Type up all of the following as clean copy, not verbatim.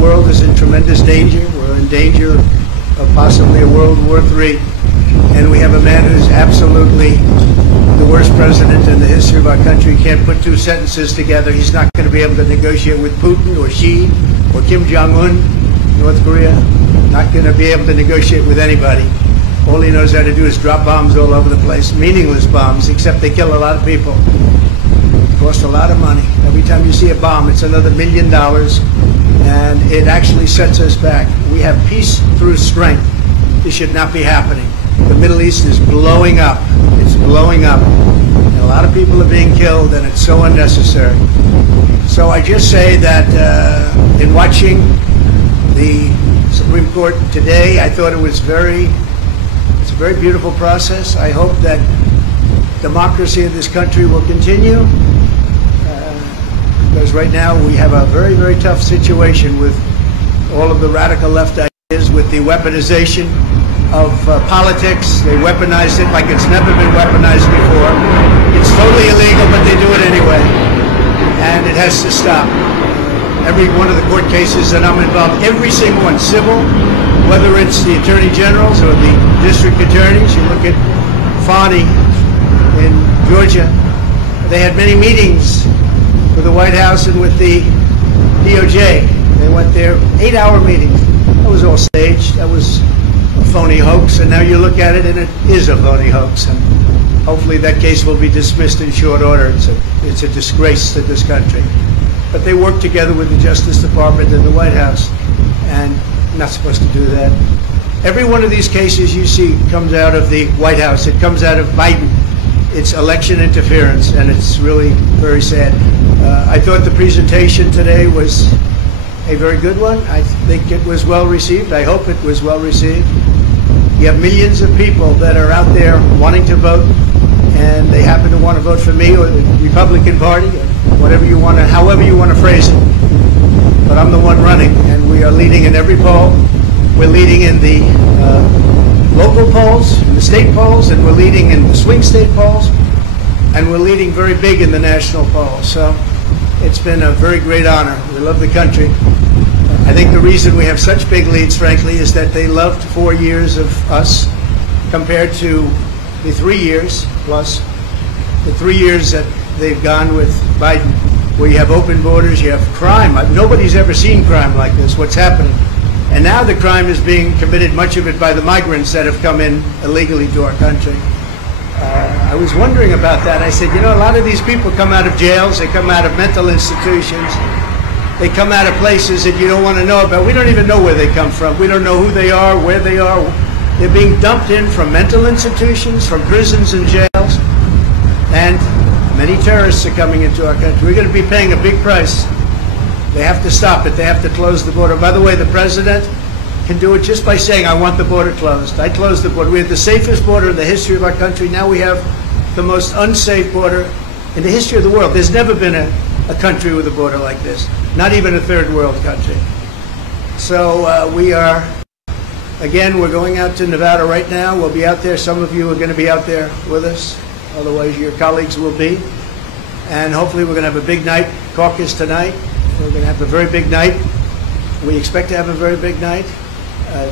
world is in tremendous danger. We're in danger of possibly a World War III. And we have a man who's absolutely the worst president in the history of our country. Can't put two sentences together. He's not going to be able to negotiate with Putin or Xi or Kim Jong-un, North Korea. Not going to be able to negotiate with anybody. All he knows how to do is drop bombs all over the place. Meaningless bombs, except they kill a lot of people. Cost a lot of money. Every time you see a bomb, it's another $1 million. And it actually sets us back. We have peace through strength. This should not be happening. The Middle East is blowing up. It's blowing up. And a lot of people are being killed, and it's so unnecessary. So I just say that in watching the Supreme Court today, I thought it was it's a very beautiful process. I hope that democracy in this country will continue. Because right now we have a very, very tough situation with all of the radical left ideas, with the weaponization of politics. They weaponize it like it's never been weaponized before. It's totally illegal, but they do it anyway. And it has to stop. Every one of the court cases that I'm involved, every single one, civil, whether it's the attorney generals or the district attorneys. You look at Fani in Georgia. They had many meetings with the White House and with the DOJ. They went there, 8-hour meetings. That was all staged. That was a phony hoax. And now you look at it, and it is a phony hoax. And hopefully that case will be dismissed in short order. It's a disgrace to this country. But they work together with the Justice Department and the White House. And you're not supposed to do that. Every one of these cases you see comes out of the White House. It comes out of Biden. It's election interference, and it's really very sad. I thought the presentation today was a very good one. I think it was well received. I hope it was well received. You have millions of people that are out there wanting to vote, and they happen to want to vote for me or the Republican Party, or whatever you want to, however you want to phrase it. But I'm the one running, and we are leading in every poll. We're leading in the local polls, in the state polls, and we're leading in the swing state polls, and we're leading very big in the national polls. So it's been a very great honor. We love the country. I think the reason we have such big leads, frankly, is that they loved 4 years of us compared to the 3 years plus the 3 years that they've gone with Biden, where you have open borders, you have crime. Nobody's ever seen crime like this, what's happening. And now the crime is being committed, much of it by the migrants that have come in illegally to our country. I was wondering about that. I said, you know, a lot of these people come out of jails, they come out of mental institutions, they come out of places that you don't want to know about. We don't even know where they come from. We don't know who they are, where they are. They're being dumped in from mental institutions, from prisons and jails. And many terrorists are coming into our country. We're going to be paying a big price. They have to stop it. They have to close the border. By the way, the president can do it just by saying, I want the border closed. I closed the border. We had the safest border in the history of our country. Now we have the most unsafe border in the history of the world. There's never been a country with a border like this, not even a third world country. So we are, again, we're going out to Nevada right now. We'll be out there. Some of you are going to be out there with us. Otherwise, your colleagues will be. And hopefully we're going to have a big night, caucus tonight. We're going to have a very big night. We expect to have a very big night.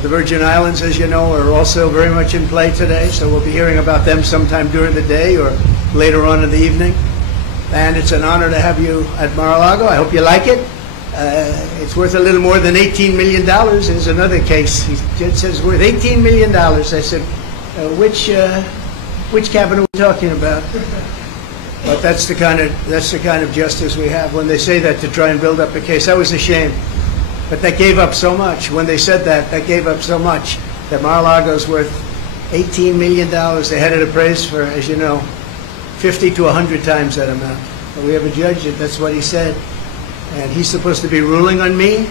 The Virgin Islands, as you know, are also very much in play today, so we'll be hearing about them sometime during the day or later on in the evening. And it's an honor to have you at Mar-a-Lago. I hope you like it. It's worth a little more than $18 million. There's another case. It says worth $18 million. I said, which cabinet are we talking about? But that's the kind of justice we have. When they say that to try and build up a case, that was a shame. But that gave up so much. When they said that, that gave up so much. That Mar-a-Lago's worth $18 million. They had it appraised for, as you know, 50 to 100 times that amount. But we have a judge, that's what he said. And he's supposed to be ruling on me.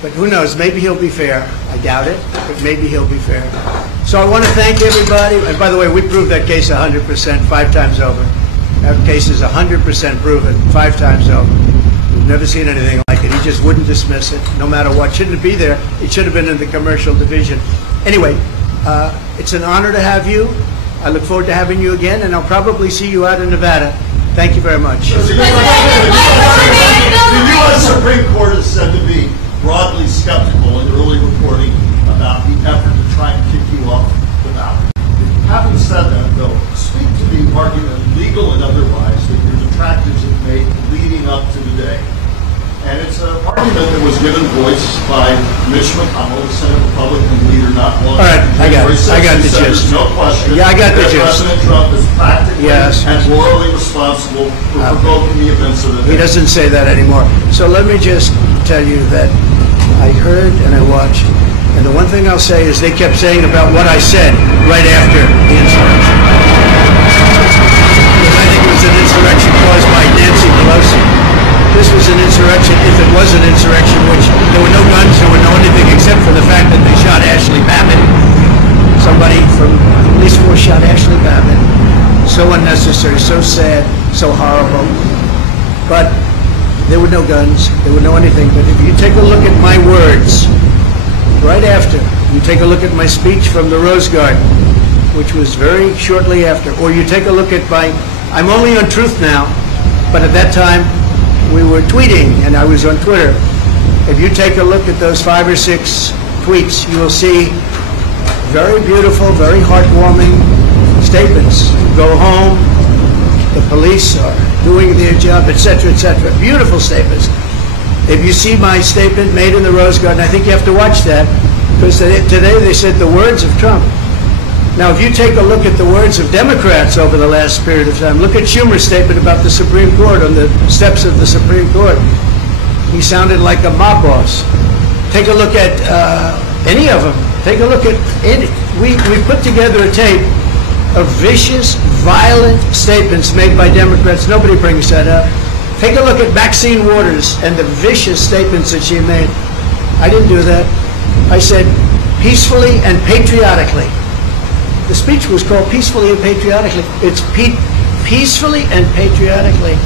But who knows, maybe he'll be fair. I doubt it, but maybe he'll be fair. So I want to thank everybody. And by the way, we proved that case 100%, 5 times over. That case is 100% proven, 5 times over. We've never seen anything like it. He just wouldn't dismiss it, no matter what. Shouldn't it be there? It should have been in the commercial division. Anyway, it's an honor to have you. I look forward to having you again, and I'll probably see you out in Nevada. Thank you very much. The U.S. Supreme Court is said to be broadly skeptical in early reporting about the effort to try and kick you off the ballot. Having said that, though, speak to the argument, legal and otherwise, that your detractors have made leading up to today. And it's an argument that was given voice by Mitch McConnell, the Senate Republican leader, not long ago. All right, I got the gist. No question. Yeah, I got the gist. President Trump is practically and morally responsible for provoking the events of the day. He doesn't say that anymore. So let me just tell you that I heard and I watched, and the one thing I'll say is they kept saying about what I said right after the insurrection. Because I think it was an insurrection caused by Nancy Pelosi. This was an insurrection, if it was an insurrection, which there were no guns, there were no anything except for the fact that they shot Ashley Babbitt. Somebody from the police force shot Ashley Babbitt. So unnecessary, so sad, so horrible. But there were no guns, there were no anything. But if you take a look at my words, right after, you take a look at my speech from the Rose Garden, which was very shortly after, or you take a look at I'm only on Truth now, but at that time, we were tweeting, and I was on Twitter. If you take a look at those 5 or 6 tweets, you will see very beautiful, very heartwarming statements. Go home, the police are doing their job, etc., etc. Beautiful statements. If you see my statement made in the Rose Garden, I think you have to watch that, because today they said the words of Trump. Now, if you take a look at the words of Democrats over the last period of time, look at Schumer's statement about the Supreme Court on the steps of the Supreme Court. He sounded like a mob boss. Take a look at any of them. Take a look at any. We put together a tape of vicious, violent statements made by Democrats. Nobody brings that up. Take a look at Maxine Waters and the vicious statements that she made. I didn't do that. I said peacefully and patriotically. The speech was called Peacefully and Patriotically. It's peacefully and patriotically.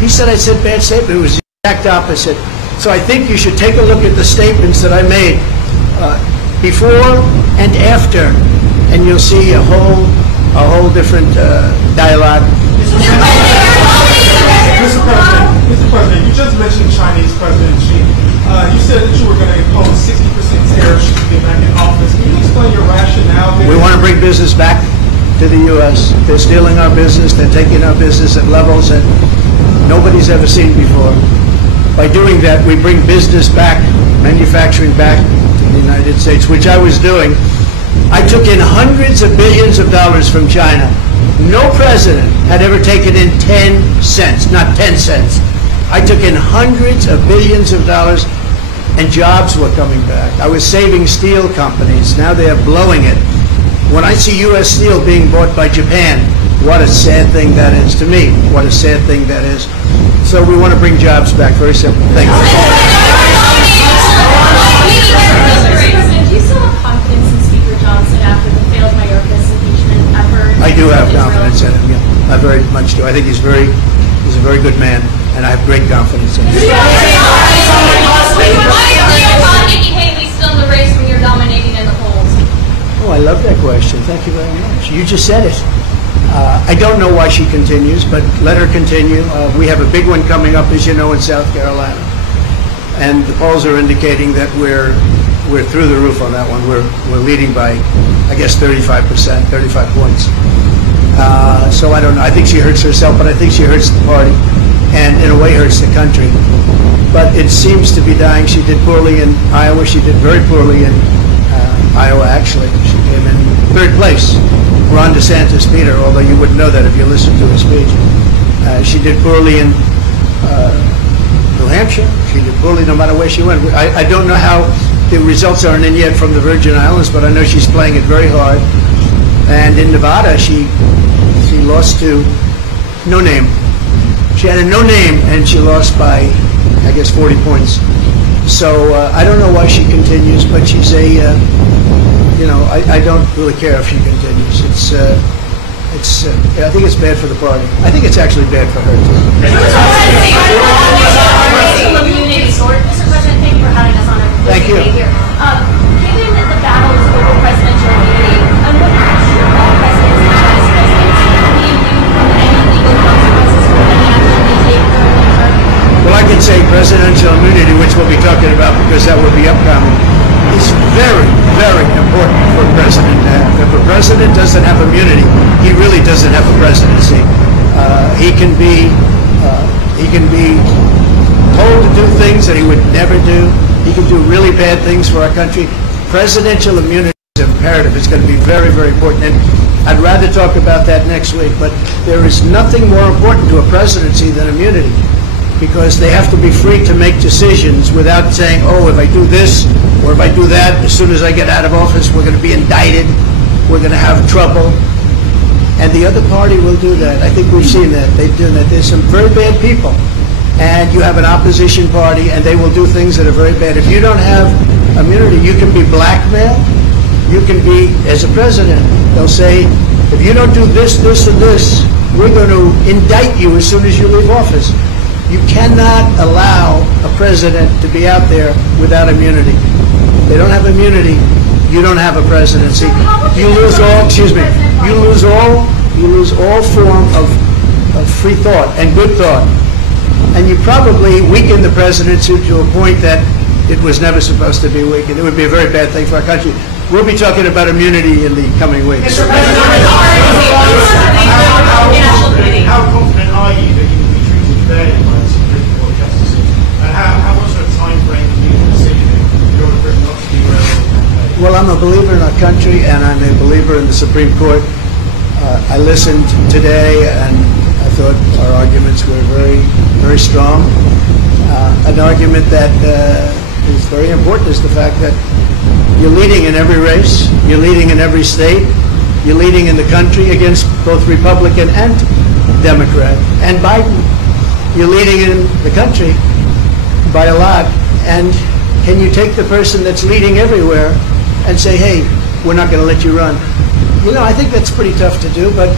He said I said bad statement. It was the exact opposite. So I think you should take a look at the statements that I made before and after, and you'll see a whole different dialogue. Mr. President, you just mentioned Chinese President Xi. You said that you were going to impose 60% tariffs should you get back in office. Can you explain your rationale there? We want to bring business back to the U.S. They're stealing our business. They're taking our business at levels that nobody's ever seen before. By doing that, we bring business back, manufacturing back to the United States, which I was doing. I took in hundreds of billions of dollars from China. No president had ever taken in 10 cents, not 10 cents. I took in hundreds of billions of dollars, and jobs were coming back. I was saving steel companies. Now they're blowing it. When I see U.S. steel being bought by Japan, what a sad thing that is to me. What a sad thing that is. So we want to bring jobs back. Very simple. Thank you. Do you still have confidence in Speaker Johnson after the failed Mayorkas impeachment effort? I do have confidence in him. Yeah, I very much do. I think he's a very good man, and I have great confidence in him. Nikki Haley still in the race when you're dominating in the polls? Oh, I love that question. Thank you very much. You just said it. I don't know why she continues, but let her continue. We have a big one coming up, as you know, in South Carolina, and the polls are indicating that we're through the roof on that one. We're leading by, I guess, 35%, 35 points. So I don't know. I think she hurts herself, but I think she hurts the party, and in a way hurts the country. But it seems to be dying. She did poorly in Iowa. She did very poorly in Iowa, actually. She came in 3rd place. Ron DeSantis beat her, although you wouldn't know that if you listened to her speech. She did poorly in New Hampshire. She did poorly no matter where she went. I don't know how the results aren't in yet from the Virgin Islands, but I know she's playing it very hard. And in Nevada, she lost to no name. She had a no name, and she lost by, I guess, 40 points. So I don't know why she continues, but she's a, I don't really care if she continues. I think it's bad for the party. I think it's actually bad for her too. Thank you. Given that the battle is over presidential immunity, under what conditions are all presidents and vice presidents being immune from any legal consequences for any action they take during their term? Well, I can say presidential immunity, which we'll be talking talking about because that will be upcoming, is very, very important for a president to have. If a president doesn't have immunity, he really doesn't have a presidency. He can be told to do things that he would never do. He can do really bad things for our country. Presidential immunity is imperative. It's going to be very, very important. And I'd rather talk about that next week. But there is nothing more important to a presidency than immunity, because they have to be free to make decisions without saying, oh, if I do this or if I do that, as soon as I get out of office, we're going to be indicted, we're going to have trouble. And the other party will do that. I think we've seen that. They've done that. There's some very bad people. And you have an opposition party, and they will do things that are very bad. If you don't have immunity, you can be blackmailed. You can be, as a president, they'll say, if you don't do this, this, and this, we're going to indict you as soon as you leave office. You cannot allow a president to be out there without immunity. If they don't have immunity, you don't have a presidency. You lose all, you lose all form of free thought and good thought. And you probably weaken the presidency to a point that it was never supposed to be weakened. It would be a very bad thing for our country. We'll be talking about immunity in the coming weeks. How confident are you that you will be treated fairly by the Supreme Court justices? And how much of a time frame do you consider if you're a Britain not to be relevant? Well, I'm a believer in our country, and I'm a believer in the Supreme Court. I listened today, and I thought our arguments were very, very strong. An argument that is very important is the fact that you're leading in every race, you're leading in every state, you're leading in the country against both Republican and Democrat. And Biden, you're leading in the country by a lot. And can you take the person that's leading everywhere and say, hey, we're not going to let you run? You know, I think that's pretty tough to do, but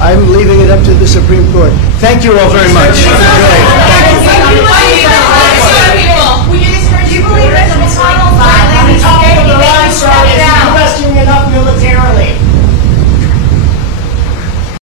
I'm leaving it up to the Supreme Court. Thank you all very much.